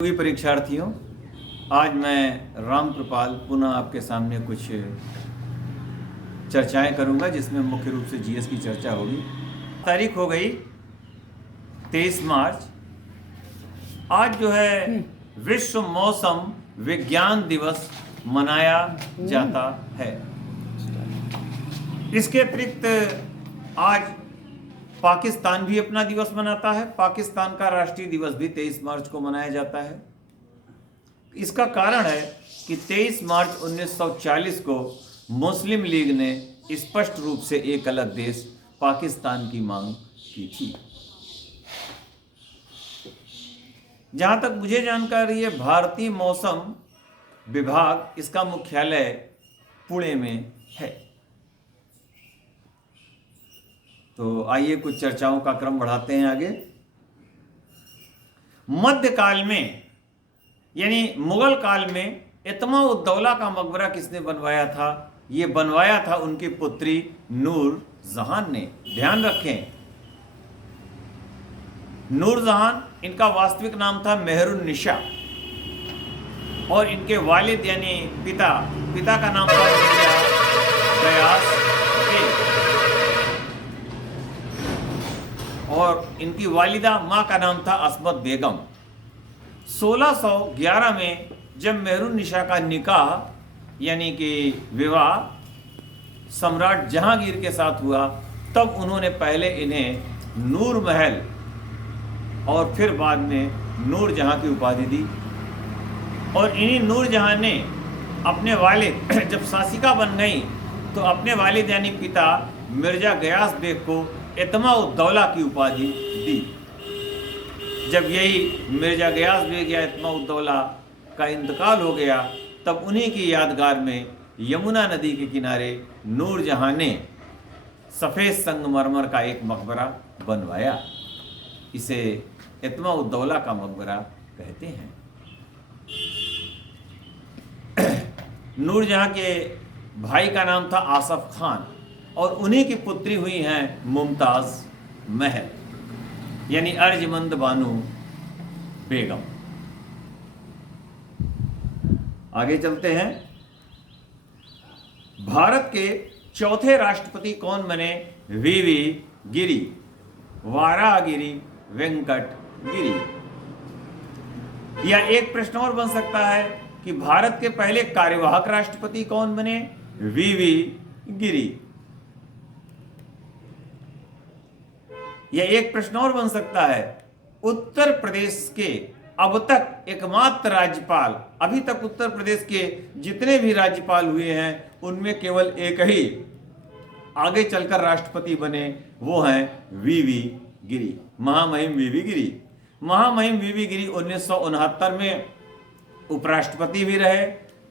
सभी परीक्षार्थियों, आज मैं राम कृपाल पुनः आपके सामने कुछ चर्चाएं करूंगा जिसमें मुख्य रूप से जीएस की चर्चा होगी। तारीख हो गई 23 मार्च। आज जो है विश्व मौसम विज्ञान दिवस मनाया जाता है। इसके अतिरिक्त आज पाकिस्तान भी अपना दिवस मनाता है। पाकिस्तान का राष्ट्रीय दिवस भी 23 मार्च को मनाया जाता है। इसका कारण है कि 23 मार्च 1940 को मुस्लिम लीग ने स्पष्ट रूप से एक अलग देश पाकिस्तान की मांग की थी। जहां तक मुझे जानकारी है, भारतीय मौसम विभाग, इसका मुख्यालय पुणे में है। तो आइए कुछ चर्चाओं का क्रम बढ़ाते हैं आगे। मध्यकाल में यानी मुगल काल में इत्मा उद दौला का मकबरा किसने बनवाया था? ये बनवाया था उनकी पुत्री नूर जहान ने। ध्यान रखें, नूर जहान, इनका वास्तविक नाम था मेहरुन्निसा और इनके वालिद यानी पिता का नाम था गयास और इनकी वालिदा माँ का नाम था असमत बेगम। 1611 में जब मेहरुन्निसा का निकाह यानी कि विवाह सम्राट जहांगीर के साथ हुआ, तब उन्होंने पहले इन्हें नूर महल और फिर बाद में नूर जहां की उपाधि दी। और इन्हीं नूर जहां ने अपने वालिद जब शासिका बन गई तो अपने वालिद यानी पिता मिर्जा गयास बेग को इत्मा उद दौला की उपाधि दी। जब यही मिर्जा गयास बेग या इत्मा उद दौला का इंतकाल हो गया, तब उन्हीं की यादगार में यमुना नदी के किनारे नूर जहां ने सफ़ेद संगमरमर का एक मकबरा बनवाया। इसे इत्मा उद दौला का मकबरा कहते हैं। नूर जहां के भाई का नाम था आसफ खान और उन्हीं की पुत्री हुई हैं मुमताज महल यानी अर्जमंद बानू बेगम। आगे चलते हैं। भारत के चौथे राष्ट्रपति कौन बने? वीवी गिरी, वाराहगिरी वेंकट गिरी। या एक प्रश्न और बन सकता है कि भारत के पहले कार्यवाहक राष्ट्रपति कौन बने? वीवी गिरी। यह एक प्रश्न और बन सकता है, उत्तर प्रदेश के अब तक एकमात्र राज्यपाल, अभी तक उत्तर प्रदेश के जितने भी राज्यपाल हुए हैं उनमें केवल एक ही आगे चलकर राष्ट्रपति बने, वो हैं वीवी गिरी, महामहिम वीवी गिरी। महामहिम वीवी गिरी 1969 में उपराष्ट्रपति भी रहे,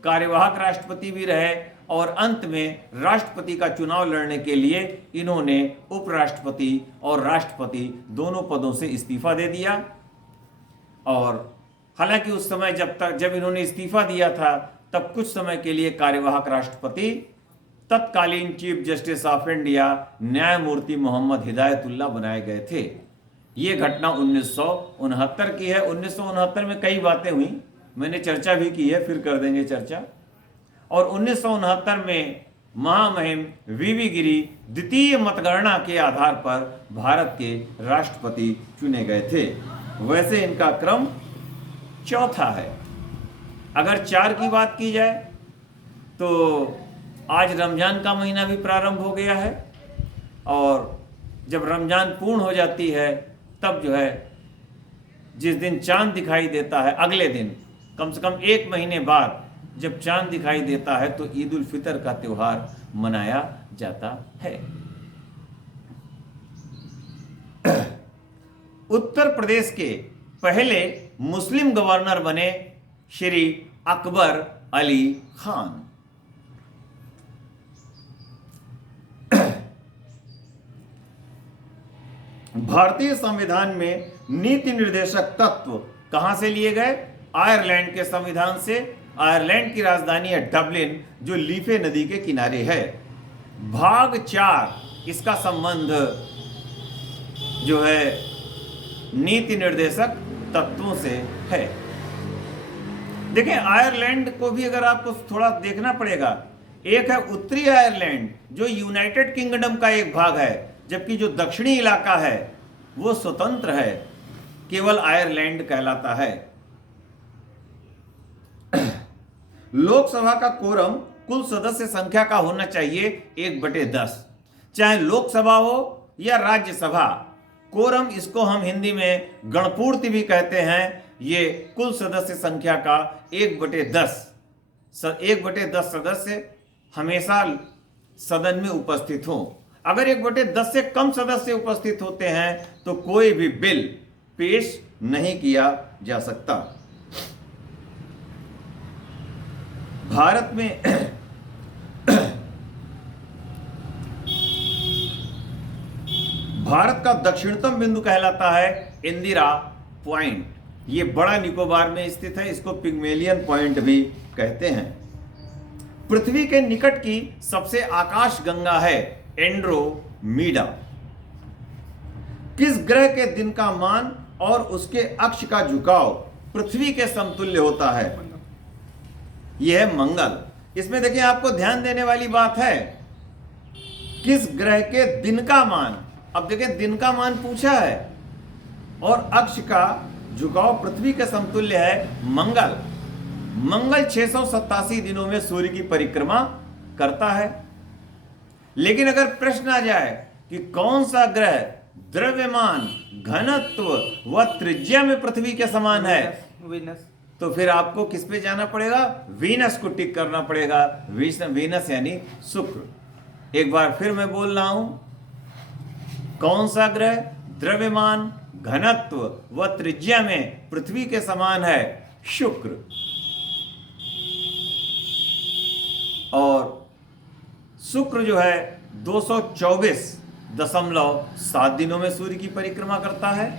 कार्यवाहक राष्ट्रपति भी रहे और अंत में राष्ट्रपति का चुनाव लड़ने के लिए इन्होंने उपराष्ट्रपति और राष्ट्रपति दोनों पदों से इस्तीफा दे दिया। और हालांकि उस समय जब इन्होंने इस्तीफा दिया था, तब कुछ समय के लिए कार्यवाहक राष्ट्रपति तत्कालीन चीफ जस्टिस ऑफ इंडिया न्यायमूर्ति मोहम्मद हिदायतुल्लाह बनाए गए थे। ये घटना 1969 की है। 1969 में कई बातें हुई, मैंने चर्चा भी की है, फिर कर देंगे चर्चा। और 1969 में महामहिम वीवी गिरी द्वितीय मतगणना के आधार पर भारत के राष्ट्रपति चुने गए थे। वैसे इनका क्रम चौथा है। अगर 4 की बात की जाए तो आज रमजान का महीना भी प्रारंभ हो गया है और जब रमजान पूर्ण हो जाती है, तब जो है जिस दिन चांद दिखाई देता है, अगले दिन कम से कम 1 महीने बाद जब चांद दिखाई देता है, तो ईद उल फितर का त्योहार मनाया जाता है। उत्तर प्रदेश के पहले मुस्लिम गवर्नर बने श्री अकबर अली खान। भारतीय संविधान में नीति निर्देशक तत्व कहां से लिए गए? आयरलैंड के संविधान से। आयरलैंड की राजधानी है डबलिन, जो लीफे नदी के किनारे है। भाग 4 इसका संबंध जो है नीति निर्देशक तत्वों से है। देखिए आयरलैंड को भी अगर आपको थोड़ा देखना पड़ेगा, एक है उत्तरी आयरलैंड जो यूनाइटेड किंगडम का एक भाग है, जबकि जो दक्षिणी इलाका है वो स्वतंत्र है, केवल आयरलैंड कहलाता है। लोकसभा का कोरम कुल सदस्य संख्या का होना चाहिए 1/10, चाहे लोकसभा हो या राज्यसभा। कोरम, इसको हम हिंदी में गणपूर्ति भी कहते हैं, ये कुल सदस्य संख्या का 1/10। 1/10 सदस्य हमेशा सदन में उपस्थित हो। अगर 1/10 से कम सदस्य उपस्थित होते हैं तो कोई भी बिल पेश नहीं किया जा सकता। भारत में भारत का दक्षिणतम बिंदु कहलाता है इंदिरा पॉइंट। ये बड़ा निकोबार में स्थित है, इसको पिग्मेलियन पॉइंट भी कहते हैं। पृथ्वी के निकट की सबसे आकाश गंगा है एंड्रोमीडा। किस ग्रह के दिन का मान और उसके अक्ष का झुकाव पृथ्वी के समतुल्य होता है? यह है मंगल। इसमें देखिए आपको ध्यान देने वाली बात है, किस ग्रह के दिन का मान। अब देखिए दिन का मान पूछा है और अक्ष का झुकाव पृथ्वी के समतुल्य है मंगल। मंगल 687 दिनों में सूर्य की परिक्रमा करता है। लेकिन अगर प्रश्न आ जाए कि कौन सा ग्रह द्रव्यमान, घनत्व व त्रिज्या में पृथ्वी के समान है, वीनस, तो फिर आपको किस पे जाना पड़ेगा? वीनस को टिक करना पड़ेगा। वीनस यानी शुक्र। एक बार फिर मैं बोल रहा हूं, कौन सा ग्रह द्रव्यमान, घनत्व व त्रिज्या में पृथ्वी के समान है? शुक्र। और शुक्र जो है 224.7 दिनों में सूर्य की परिक्रमा करता है।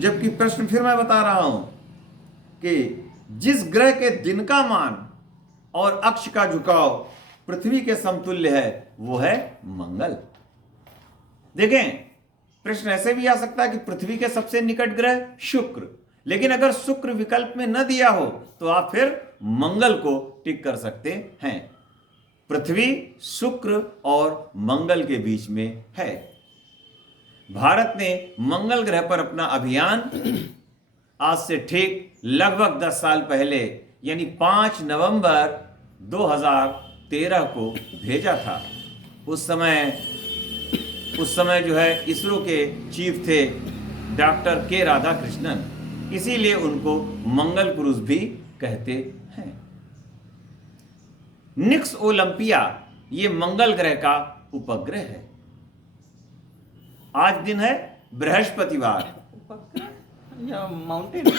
जबकि प्रश्न फिर मैं बता रहा हूं कि जिस ग्रह के दिन का मान और अक्ष का झुकाव पृथ्वी के समतुल्य है वो है मंगल। देखें प्रश्न ऐसे भी आ सकता है कि पृथ्वी के सबसे निकट ग्रह शुक्र, लेकिन अगर शुक्र विकल्प में न दिया हो तो आप फिर मंगल को टिक कर सकते हैं। पृथ्वी शुक्र और मंगल के बीच में है। भारत ने मंगल ग्रह पर अपना अभियान आज से ठीक लगभग 10 साल पहले यानी 5 नवंबर 2013 को भेजा था। उस समय जो है इसरो के चीफ थे डॉक्टर के राधाकृष्णन, इसीलिए उनको मंगल पुरुष भी कहते हैं। निक्स ओलंपिया ये मंगल ग्रह का उपग्रह है। आज दिन है बृहस्पतिवार। या mountain.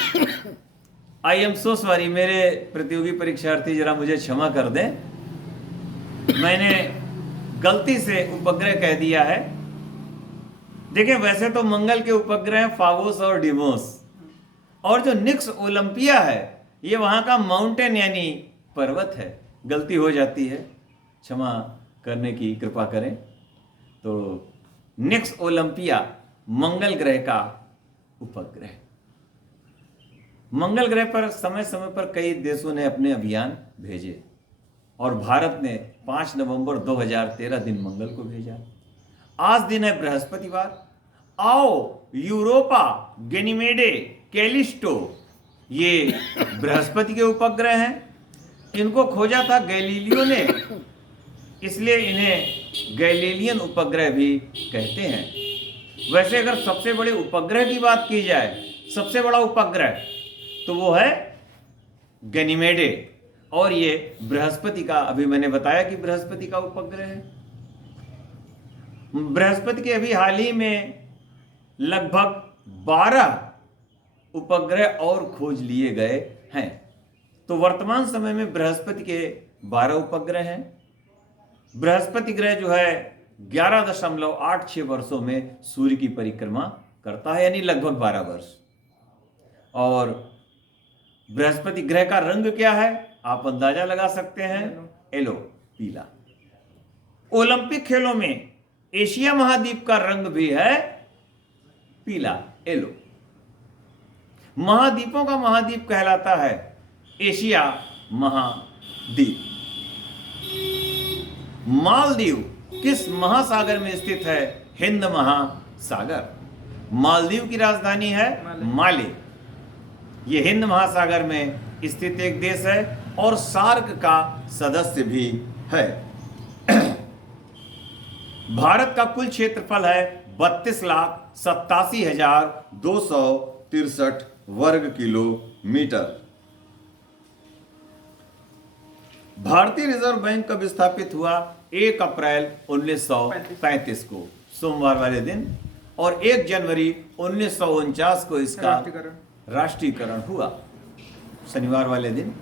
I am so sorry, मेरे प्रतियोगी परीक्षार्थी जरा मुझे क्षमा कर दें, मैंने गलती से उपग्रह कह दिया है। देखिए वैसे तो मंगल के उपग्रह फावोस और डिमोस, और जो निक्स ओलंपिया है ये वहां का माउंटेन यानी पर्वत है। गलती हो जाती है, क्षमा करने की कृपा करें। तो निक्स ओलंपिया मंगल ग्रह का उपग्रह। मंगल ग्रह पर समय समय पर कई देशों ने अपने अभियान भेजे और भारत ने 5 नवंबर 2013 दिन मंगल को भेजा। आज दिन है बृहस्पतिवार। आओ यूरोपा, गैनीमेडे, कैलिस्टो ये बृहस्पति के उपग्रह हैं। इनको खोजा था गैलीलियो ने, इसलिए इन्हें गैलीलियन उपग्रह भी कहते हैं। वैसे अगर सबसे बड़े उपग्रह की बात की जाए, सबसे बड़ा उपग्रह तो वो है गैनीमेडे, और ये बृहस्पति का, अभी मैंने बताया कि बृहस्पति का उपग्रह है। बृहस्पति के अभी हाल ही में लगभग 12 उपग्रह और खोज लिए गए हैं। तो वर्तमान समय में बृहस्पति के 12 उपग्रह हैं। बृहस्पति ग्रह जो है 11.86 वर्षों में सूर्य की परिक्रमा करता है, यानी लगभग 12 वर्ष। और बृहस्पति ग्रह का रंग क्या है आप अंदाजा लगा सकते हैं, येलो, पीला। ओलंपिक खेलों में एशिया महाद्वीप का रंग भी है पीला, येलो। महाद्वीपों का महाद्वीप कहलाता है एशिया महाद्वीप। मालदीव किस महासागर में स्थित है? हिंद महासागर। मालदीव की राजधानी है माले। ये हिंद महासागर में स्थित एक देश है और सार्क का सदस्य भी है। भारत का कुल क्षेत्रफल है 32,87,263 वर्ग किलोमीटर। भारतीय रिजर्व बैंक कब स्थापित हुआ? 1 अप्रैल 1935 को, सोमवार वाले दिन, और 1 जनवरी 1949 को इसका राष्ट्रीयकरण हुआ, शनिवार वाले दिन।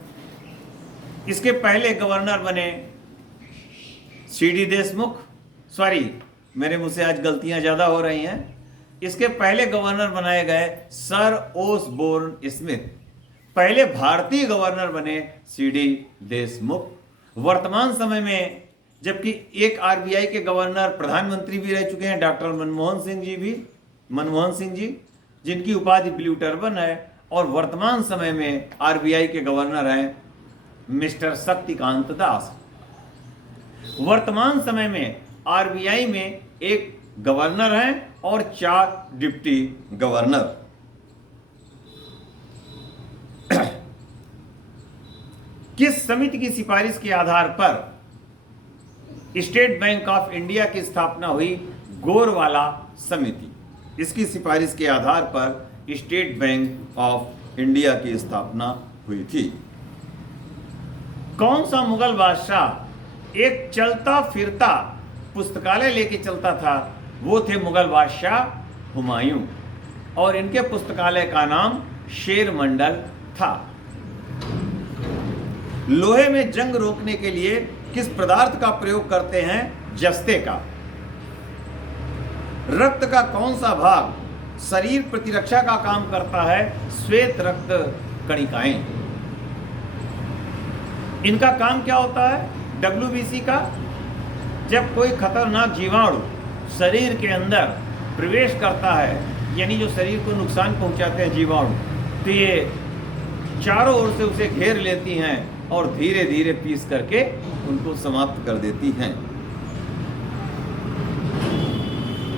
इसके पहले गवर्नर बने सीडी देशमुख, सॉरी मेरे मुंह से आज गलतियां ज्यादा हो रही हैं। इसके पहले गवर्नर बनाए गए सर ओसबोर्न स्मिथ। पहले भारतीय गवर्नर बने सीडी देशमुख। वर्तमान समय में जबकि एक आरबीआई के गवर्नर प्रधानमंत्री भी रह चुके हैं, डॉक्टर मनमोहन सिंह जी, जिनकी उपाधि ब्लू टर्बन है, और वर्तमान समय में आरबीआई के गवर्नर हैं मिस्टर शक्तिकांत दास। वर्तमान समय में आरबीआई में एक गवर्नर हैं और 4 डिप्टी गवर्नर। किस समिति की सिफारिश के आधार पर स्टेट बैंक ऑफ इंडिया की स्थापना हुई? गोरवाला समिति। इसकी सिफारिश के आधार पर स्टेट बैंक ऑफ इंडिया की स्थापना हुई थी। कौन सा मुगल बादशाह एक चलता फिरता पुस्तकालय लेके चलता था? वो थे मुगल बादशाह हुमायूं, और इनके पुस्तकालय का नाम शेर मंडल था। लोहे में जंग रोकने के लिए किस पदार्थ का प्रयोग करते हैं? जस्ते का। रक्त का कौन सा भाग शरीर प्रतिरक्षा का काम करता है? श्वेत रक्त कणिकाएं। इनका काम क्या होता है? WBC का, जब कोई खतरनाक जीवाणु शरीर के अंदर प्रवेश करता है, यानी जो शरीर को नुकसान पहुंचाते हैं जीवाणु, तो ये चारों ओर से उसे घेर लेती हैं और धीरे धीरे पीस करके उनको समाप्त कर देती हैं।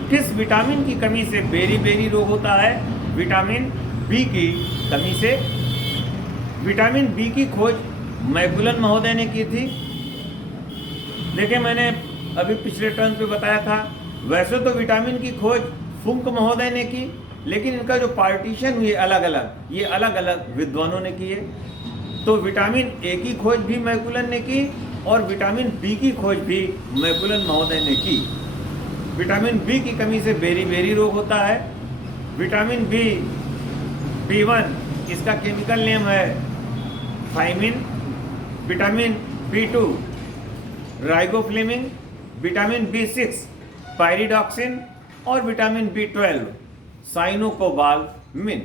किस विटामिन की कमी से बेरी रोग होता है? विटामिन बी की कमी से। विटामिन बी की खोज मैगुलन महोदय ने की थी। देखिए, मैंने अभी पिछले टर्न पे बताया था, वैसे तो विटामिन की खोज फुंक महोदय ने की, लेकिन इनका जो पार्टीशन हुए अलग अलग, ये अलग अलग विद्वानों ने किए। तो विटामिन ए की खोज भी मैगुलन ने की और विटामिन बी की खोज भी मैगुलन महोदय ने की। विटामिन बी की कमी से बेरी रोग होता है। विटामिन B1, इसका केमिकल नेम है thiamine. Vitamin B2 riboflavin, vitamin B6 pyridoxine और विटामिन B12 साइनोकोबालामिन।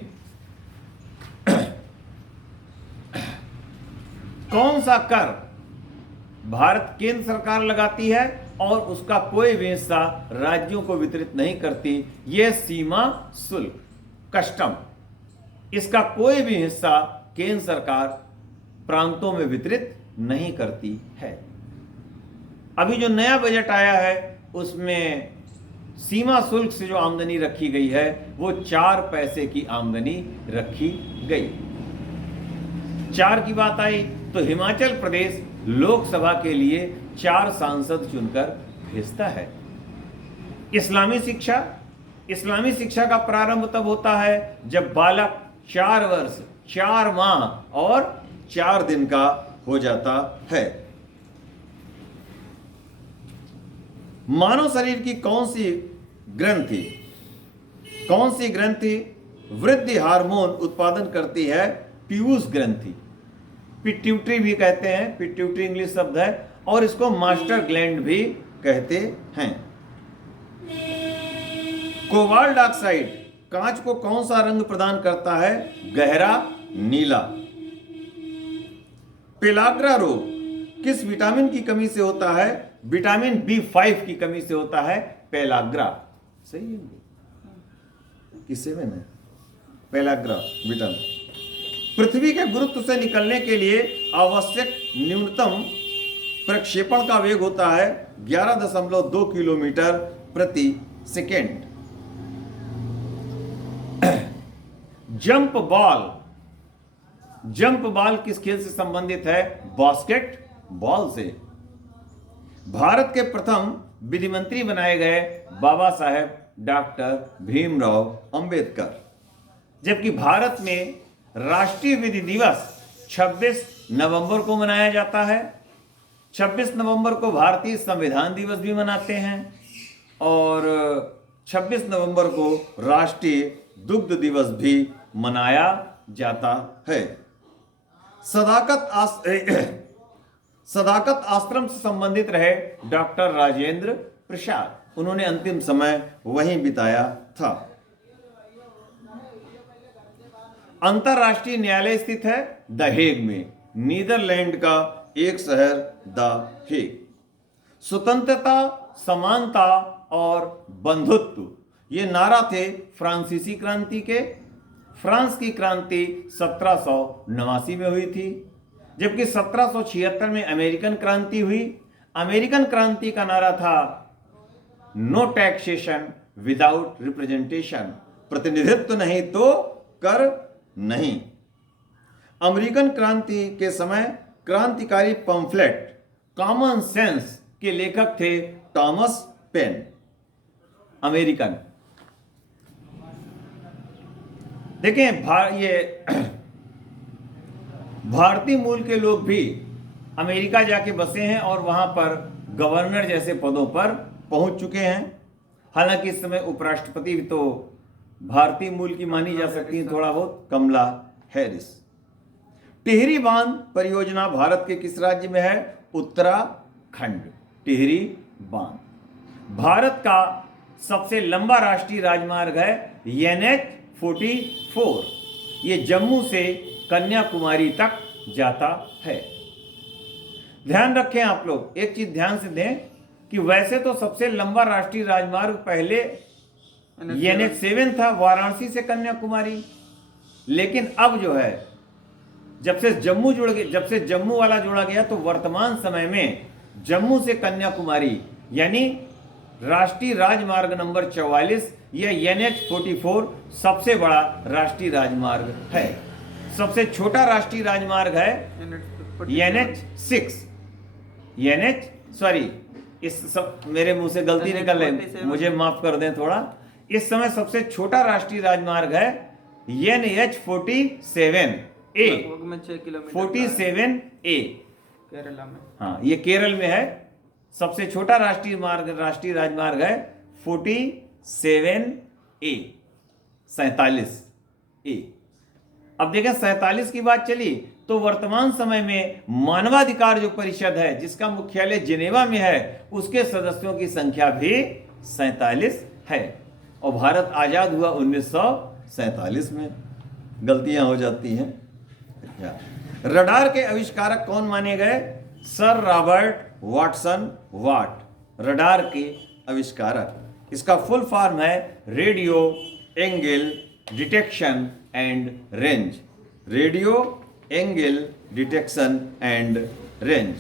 कौन सा कर भारत केंद्र सरकार लगाती है और उसका कोई भी हिस्सा राज्यों को वितरित नहीं करती? यह सीमा शुल्क, कस्टम। इसका कोई भी हिस्सा केंद्र सरकार प्रांतों में वितरित नहीं करती है। अभी जो नया बजट आया है उसमें सीमा शुल्क से जो आमदनी रखी गई है वो 4 पैसे की आमदनी रखी गई। 4 की बात आई तो हिमाचल प्रदेश लोकसभा के लिए 4 सांसद चुनकर भेजता है। इस्लामी शिक्षा का प्रारंभ तब होता है जब बालक 4 वर्ष 4 माह और 4 दिन का हो जाता है। मानव शरीर की कौन सी ग्रंथि वृद्धि हार्मोन उत्पादन करती है? पीयूष ग्रंथि, पिट्यूटरी भी कहते हैं, पिट्यूटरी इंग्लिश शब्द है, और इसको मास्टर ग्लैंड भी कहते हैं। कोबाल्ट ऑक्साइड कांच को कौन सा रंग प्रदान करता है? गहरा नीला। पेलाग्रा रोग किस विटामिन की कमी से होता है? विटामिन B5 की कमी से होता है पेलाग्रा। सही है, किससे में पेलाग्रा विटामिन। पृथ्वी के गुरुत्व से निकलने के लिए आवश्यक न्यूनतम प्रक्षेपण का वेग होता है 11.2 किलोमीटर प्रति सेकेंड। जंप बॉल किस खेल से संबंधित है? बास्केट बॉल से। भारत के प्रथम विधि मंत्री बनाए गए बाबा साहेब डॉक्टर भीमराव अंबेडकर। जबकि भारत में राष्ट्रीय विधि दिवस 26 नवंबर को मनाया जाता है। 26 नवंबर को भारतीय संविधान दिवस भी मनाते हैं और 26 नवंबर को राष्ट्रीय दुग्ध दिवस भी मनाया जाता है। सदाकत आश्रम से संबंधित रहे डॉक्टर राजेंद्र प्रसाद। उन्होंने अंतिम समय वहीं बिताया था। अंतरराष्ट्रीय न्यायालय स्थित है द हेग में, नीदरलैंड का एक शहर द हेग। स्वतंत्रता, समानता और बंधुत्व ये नारा थे फ्रांसीसी क्रांति के। फ्रांस की क्रांति 1789 में हुई थी, जबकि 1776 में अमेरिकन क्रांति हुई। अमेरिकन क्रांति का नारा था नो टैक्सेशन विदाउट रिप्रेजेंटेशन, प्रतिनिधित्व नहीं तो कर नहीं। अमेरिकन क्रांति के समय क्रांतिकारी पंफलेट कॉमन सेंस के लेखक थे थॉमस पेन। अमेरिकन देखें, ये भारतीय मूल के लोग भी अमेरिका जाके बसे हैं और वहां पर गवर्नर जैसे पदों पर पहुंच चुके हैं। हालांकि इस समय उपराष्ट्रपति भी तो भारतीय मूल की मानी जा सकती है थोड़ा बहुत, कमला हैरिस। टिहरी बांध परियोजना भारत के किस राज्य में है? उत्तराखंड। टिहरी बांध भारत का सबसे लंबा राष्ट्रीय राजमार्ग है NH-44। ये जम्मू से कन्याकुमारी तक जाता है। ध्यान रखें आप लोग, एक चीज ध्यान से दें कि वैसे तो सबसे लंबा राष्ट्रीय राजमार्ग पहले NH-7 था, वाराणसी से कन्याकुमारी। लेकिन अब जो है, जब से जम्मू वाला जोड़ा गया तो वर्तमान समय में जम्मू से कन्याकुमारी यानी राष्ट्रीय राजमार्ग नंबर 44 या NH-44 सबसे बड़ा राष्ट्रीय राजमार्ग है। सबसे छोटा राष्ट्रीय राजमार्ग है मेरे मुंह से गलती निकल रही, मुझे माफ कर दें थोड़ा। इस समय सबसे छोटा राष्ट्रीय राजमार्ग है NH-47A। 47A केरला में, हाँ, ये केरल में है। सबसे छोटा राष्ट्रीय राजमार्ग है 47A, 47A। अब देखें, 47 की बात चली तो वर्तमान समय में मानवाधिकार जो परिषद है, जिसका मुख्यालय जिनेवा में है, उसके सदस्यों की संख्या भी 47 है। और भारत आजाद हुआ 1947 में। गलतियां हो जाती हैं। रडार के आविष्कारक कौन माने गए? सर रॉबर्ट वाटसन वाट, रडार के आविष्कारक। इसका फुल फॉर्म है radio angle detection and range. Radio angle detection and range.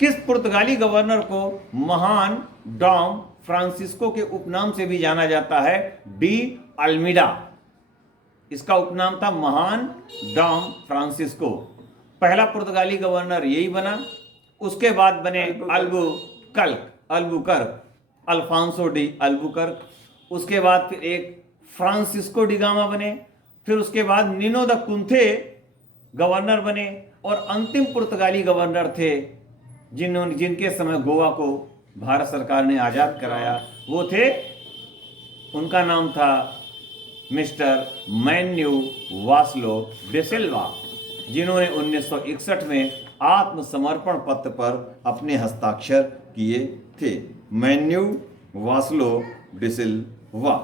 किस पुर्तगाली गवर्नर को महान डॉम फ्रांसिस्को के उपनाम से भी जाना जाता है? De Almeida. इसका उपनाम था महान डॉम फ्रांसिस्को। पहला पुर्तगाली गवर्नर यही बना। उसके बाद बने अल्बुकर्क, अल्फांसो डी अल्बुकर्क। उसके बाद फिर एक फ्रांसिस्को डी गामा बने। फिर उसके बाद निनो द कुंथे गवर्नर बने। और अंतिम पुर्तगाली गवर्नर थे जिनके समय गोवा को भारत सरकार ने आजाद कराया, वो थे, उनका नाम था मिस्टर मैन्यू वास्लो डिसिल्वा, जिन्होंने 1961 में आत्मसमर्पण पत्र पर अपने हस्ताक्षर किए थे। मैन्यू वास्लो डिसिल्वा।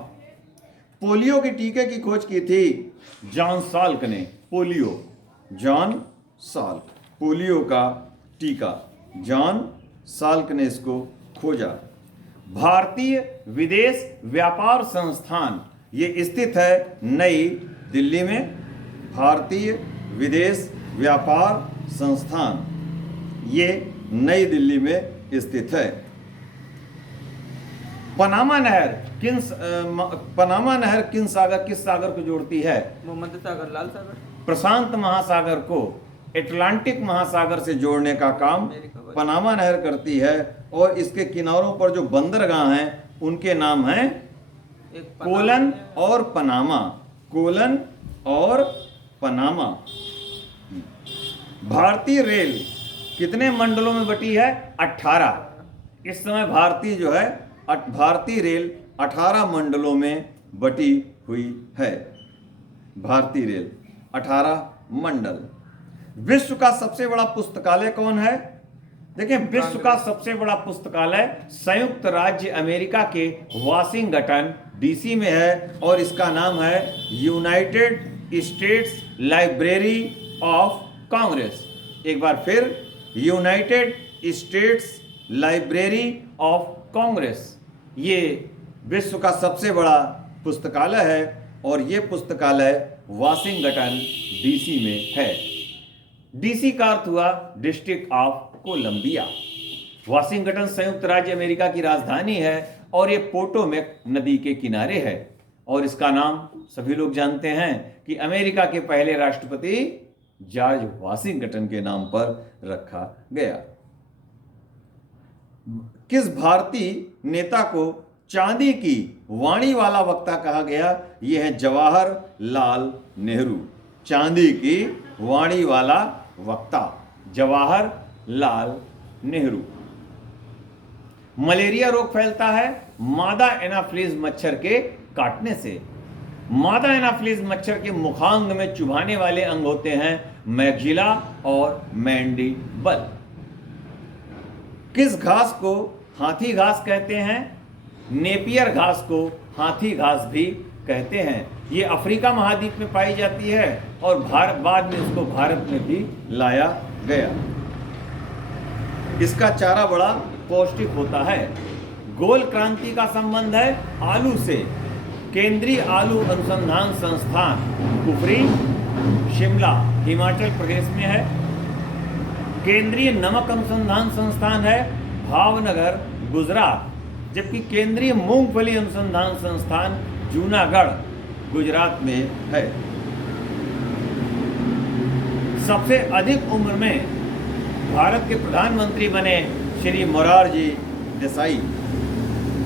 पोलियो के टीके की खोज की थी जॉन साल्क ने। जॉन साल्क, पोलियो का टीका जॉन साल्क ने इसको खोजा। भारतीय विदेश व्यापार संस्थान ये स्थित है नई दिल्ली में। भारतीय विदेश व्यापार संस्थान, ये नई दिल्ली में स्थित है। पनामा नहर किस सागर को जोड़ती है? भूमध्य सागर, लाल सागर, प्रशांत महासागर को अटलांटिक महासागर से जोड़ने का काम पनामा नहर करती है। और इसके किनारों पर जो बंदरगाह हैं उनके नाम हैं एक कोलन और पनामा। कोलन और पनामा। भारतीय रेल कितने मंडलों में बटी है? 18। इस समय भारतीय रेल 18 मंडलों में बटी हुई है। भारतीय रेल 18 मंडल। विश्व का सबसे बड़ा पुस्तकालय कौन है? देखिए, विश्व का सबसे बड़ा पुस्तकालय संयुक्त राज्य अमेरिका के वाशिंगटन डीसी में है और इसका नाम है United states library of Congress. एक बार फिर, United states library of Congress, ये विश्व का सबसे बड़ा पुस्तकालय है और ये पुस्तकालय वाशिंगटन डीसी में है। डीसी का अर्थ हुआ डिस्ट्रिक्ट ऑफ कोलंबिया। वाशिंगटन संयुक्त राज्य अमेरिका की राजधानी है और ये पोटोमेक नदी के किनारे है। और इसका नाम सभी लोग जानते हैं कि अमेरिका के पहले राष्ट्रपति जॉर्ज वाशिंगटन के नाम पर रखा गया। किस भारतीय नेता को चांदी की वाणी वाला वक्ता कहा गया? यह है जवाहरलाल नेहरू। चांदी की वाणी वाला वक्ता जवाहरलाल नेहरू। मलेरिया रोग फैलता है मादा एनाफ्लीज मच्छर के काटने से। मादा एनाफ्लीज मच्छर के मुखांग में चुभाने वाले अंग होते हैं मैक्सिला और मैंडिबल। किस घास को हाथी घास कहते हैं? नेपियर घास को हाथी घास भी कहते हैं। ये अफ्रीका महाद्वीप में पाई जाती है और बाद में इसको भारत में भी लाया गया। इसका चारा बड़ा पौष्टिक होता है। गोल क्रांति का संबंध है आलू से। केंद्रीय आलू अनुसंधान संस्थान कुफरी शिमला हिमाचल प्रदेश में है। केंद्रीय नमक अनुसंधान संस्थान है भावनगर गुजरात, जबकि केंद्रीय मूंगफली अनुसंधान संस्थान जूनागढ़ गुजरात में है। सबसे अधिक उम्र में भारत के प्रधानमंत्री बने श्री मोरारजी देसाई।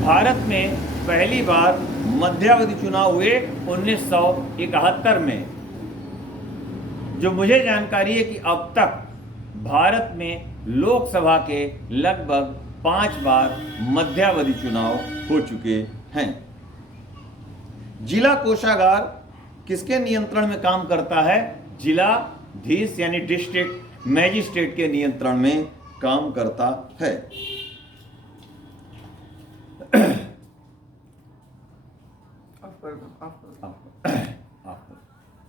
भारत में पहली बार मध्यावधि चुनाव हुए 1971 में। जो मुझे जानकारी है कि अब तक भारत में लोकसभा के लगभग 5 बार मध्यावधि चुनाव हो चुके हैं। जिला कोषागार किसके नियंत्रण में काम करता है? जिलाधीश यानी डिस्ट्रिक्ट मैजिस्ट्रेट के नियंत्रण में काम करता है। ऑफ कर दो।